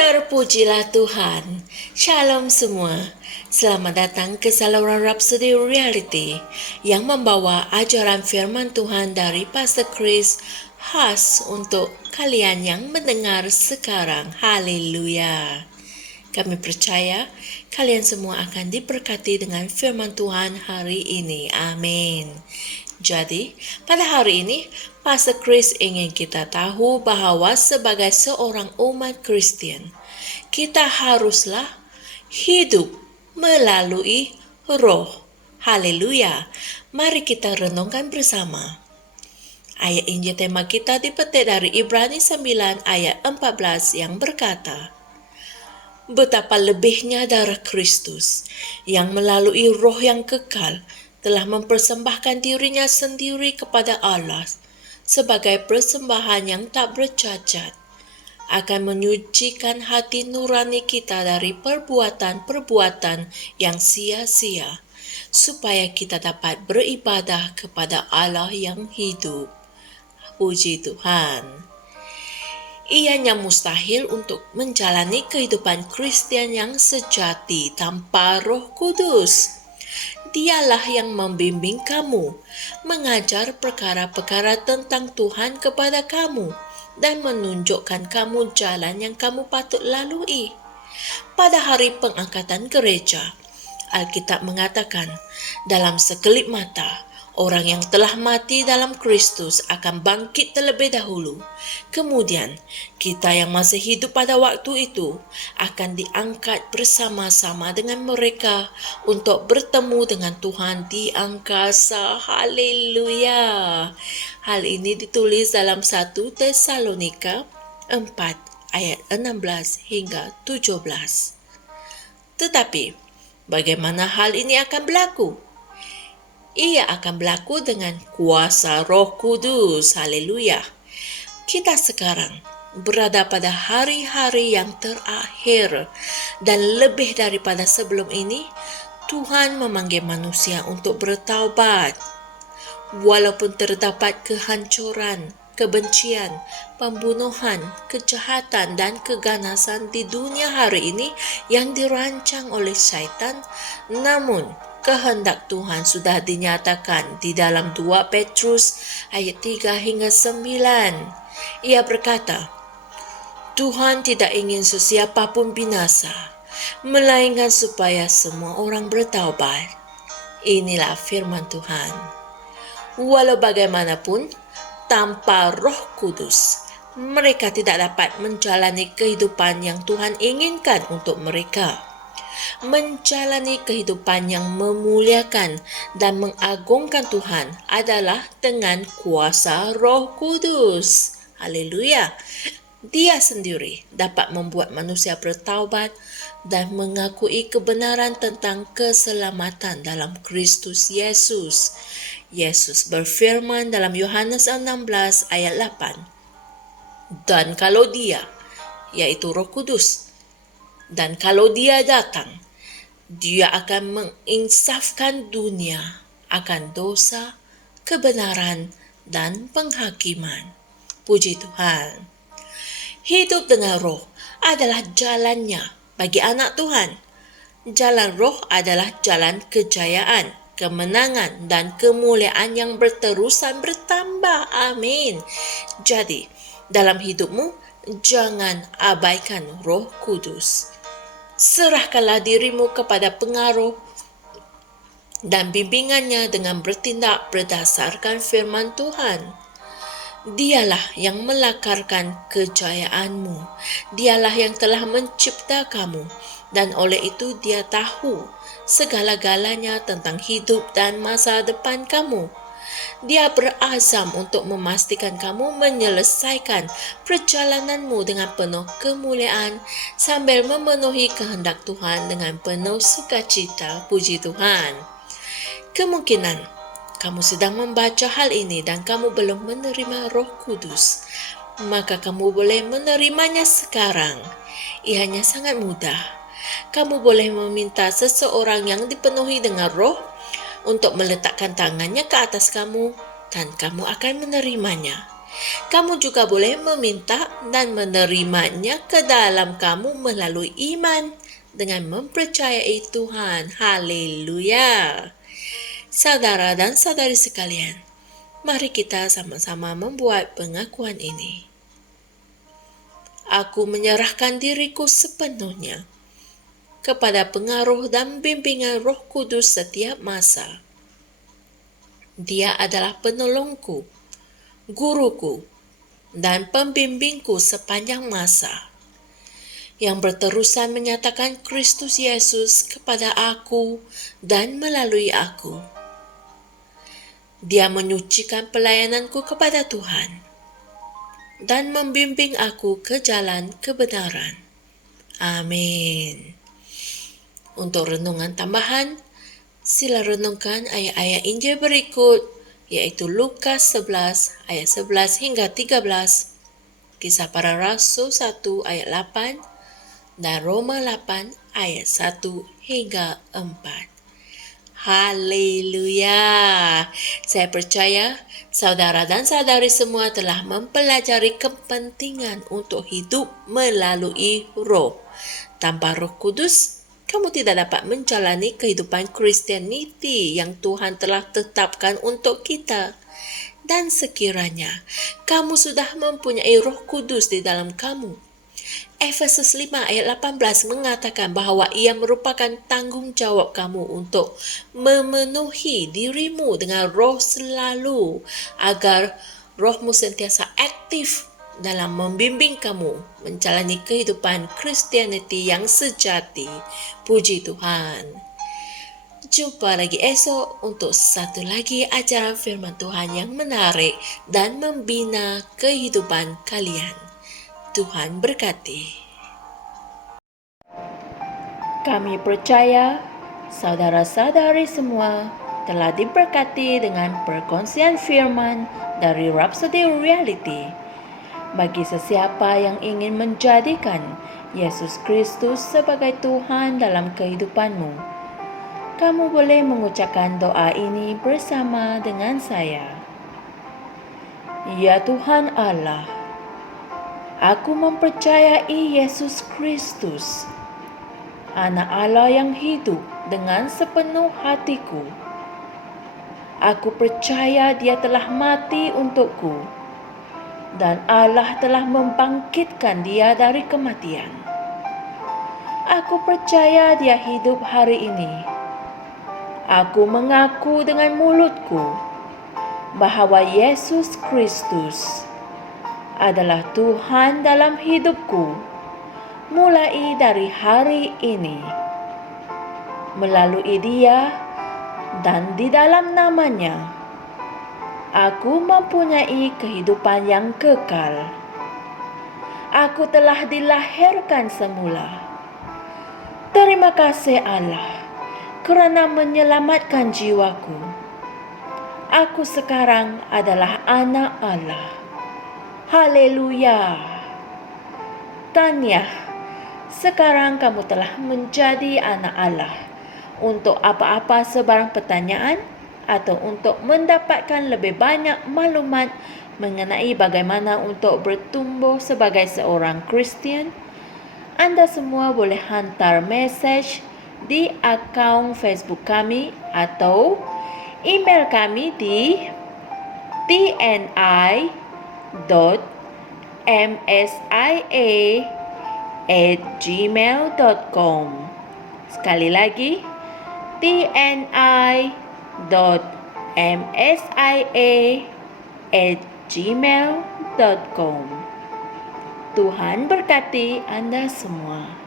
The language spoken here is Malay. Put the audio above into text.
Terpujilah Tuhan. Shalom semua. Selamat datang ke saluran Rhapsody Reality yang membawa ajaran firman Tuhan dari Pastor Chris khas untuk kalian yang mendengar sekarang. Haleluya. Kami percaya kalian semua akan diberkati dengan firman Tuhan hari ini. Amin. Jadi, pada hari ini, Pastor Chris ingin kita tahu bahwa sebagai seorang umat Kristen, kita haruslah hidup melalui roh. Haleluya. Mari kita renungkan bersama. Ayat Injil tema kita dipetik dari Ibrani 9 ayat 14 yang berkata, betapa lebihnya darah Kristus yang melalui roh yang kekal telah mempersembahkan dirinya sendiri kepada Allah sebagai persembahan yang tak bercacat, akan menyucikan hati nurani kita dari perbuatan-perbuatan yang sia-sia, supaya kita dapat beribadah kepada Allah yang hidup. Puji Tuhan. Ianya mustahil untuk menjalani kehidupan Kristen yang sejati tanpa Roh Kudus. Dialah yang membimbing kamu, mengajar perkara-perkara tentang Tuhan kepada kamu, dan menunjukkan kamu jalan yang kamu patut lalui. Pada hari pengangkatan gereja, Alkitab mengatakan, dalam sekelip mata, orang yang telah mati dalam Kristus akan bangkit terlebih dahulu. Kemudian, kita yang masih hidup pada waktu itu akan diangkat bersama-sama dengan mereka untuk bertemu dengan Tuhan di angkasa. Haleluya. Hal ini ditulis dalam 1 Tesalonika 4 ayat 16 hingga 17. Tetapi, bagaimana hal ini akan berlaku? Ia akan berlaku dengan kuasa Roh Kudus. Haleluya. Kita sekarang berada pada hari-hari yang terakhir, dan lebih daripada sebelum ini, Tuhan memanggil manusia untuk bertaubat. Walaupun terdapat kehancuran, kebencian, pembunuhan, kejahatan dan keganasan di dunia hari ini yang dirancang oleh syaitan, namun kehendak Tuhan sudah dinyatakan di dalam 2 Petrus ayat 3 hingga 9. Ia berkata, Tuhan tidak ingin sesiapa pun binasa, melainkan supaya semua orang bertaubat. Inilah firman Tuhan. Walau bagaimanapun, tanpa Roh Kudus, mereka tidak dapat menjalani kehidupan yang Tuhan inginkan untuk mereka. Menjalani kehidupan yang memuliakan dan mengagungkan Tuhan adalah dengan kuasa Roh Kudus. Haleluya. Dia sendiri dapat membuat manusia bertaubat dan mengakui kebenaran tentang keselamatan dalam Kristus Yesus. Yesus berfirman dalam Yohanes 16 ayat 8. Dan kalau dia, yaitu Roh Kudus, dan kalau dia datang, dia akan menginsafkan dunia akan dosa, kebenaran, dan penghakiman. Puji Tuhan. Hidup dengan roh adalah jalannya bagi anak Tuhan. Jalan roh adalah jalan kejayaan, kemenangan, dan kemuliaan yang berterusan bertambah. Amin. Jadi, dalam hidupmu, jangan abaikan Roh Kudus. Serahkanlah dirimu kepada pengaruh dan bimbingannya dengan bertindak berdasarkan firman Tuhan. Dialah yang melakarkan kejayaanmu. Dialah yang telah mencipta kamu, dan oleh itu dia tahu segala-galanya tentang hidup dan masa depan kamu. Dia berazam untuk memastikan kamu menyelesaikan perjalananmu dengan penuh kemuliaan sambil memenuhi kehendak Tuhan dengan penuh sukacita. Puji Tuhan. Kemungkinan kamu sedang membaca hal ini dan kamu belum menerima Roh Kudus, maka kamu boleh menerimanya sekarang. Ianya sangat mudah. Kamu boleh meminta seseorang yang dipenuhi dengan roh untuk meletakkan tangannya ke atas kamu, dan kamu akan menerimanya. Kamu juga boleh meminta dan menerimanya ke dalam kamu melalui iman dengan mempercayai Tuhan. Haleluya. Saudara dan saudari sekalian, mari kita sama-sama membuat pengakuan ini. Aku menyerahkan diriku sepenuhnya kepada pengaruh dan bimbingan Roh Kudus setiap masa. Dia adalah penolongku, guruku, dan pembimbingku sepanjang masa, yang berterusan menyatakan Kristus Yesus kepada aku dan melalui aku. Dia menyucikan pelayananku kepada Tuhan dan membimbing aku ke jalan kebenaran. Amin. Untuk renungan tambahan, sila renungkan ayat-ayat Injil berikut, yaitu Lukas 11 ayat 11 hingga 13, Kisah Para Rasul 1 ayat 8, dan Roma 8 ayat 1 hingga 4. Haleluya. Saya percaya saudara dan saudari semua telah mempelajari kepentingan untuk hidup melalui Roh. Tanpa Roh Kudus, kamu tidak dapat menjalani kehidupan Kristianiti yang Tuhan telah tetapkan untuk kita. Dan sekiranya kamu sudah mempunyai Roh Kudus di dalam kamu, Efesus 5 ayat 18 mengatakan bahwa ia merupakan tanggung jawab kamu untuk memenuhi dirimu dengan roh selalu, agar rohmu sentiasa aktif dalam membimbing kamu menjalani kehidupan Kristianiti yang sejati. Puji Tuhan. Jumpa lagi esok untuk satu lagi ajaran firman Tuhan yang menarik dan membina kehidupan kalian. Tuhan berkati. Kami percaya saudara-saudari semua telah diberkati dengan perkongsian firman dari Rhapsody Reality. Bagi sesiapa yang ingin menjadikan Yesus Kristus sebagai Tuhan dalam kehidupanmu, kamu boleh mengucapkan doa ini bersama dengan saya. Ya Tuhan Allah, aku mempercayai Yesus Kristus, Anak Allah yang hidup dengan sepenuh hatiku. Aku percaya Dia telah mati untukku, dan Allah telah membangkitkan Dia dari kematian. Aku percaya Dia hidup hari ini. Aku mengaku dengan mulutku bahwa Yesus Kristus adalah Tuhan dalam hidupku mulai dari hari ini. Melalui Dia dan di dalam nama-Nya, aku mempunyai kehidupan yang kekal. Aku telah dilahirkan semula. Terima kasih Allah kerana menyelamatkan jiwaku. Aku sekarang adalah anak Allah. Haleluya. Tanya, sekarang kamu telah menjadi anak Allah. Untuk apa-apa sebarang pertanyaan atau untuk mendapatkan lebih banyak maklumat mengenai bagaimana untuk bertumbuh sebagai seorang Kristian, anda semua boleh hantar mesej di akaun Facebook kami atau email kami di tni.msia@gmail.com. Sekali lagi, tni.msia@gmail.com. Tuhan berkati Anda semua.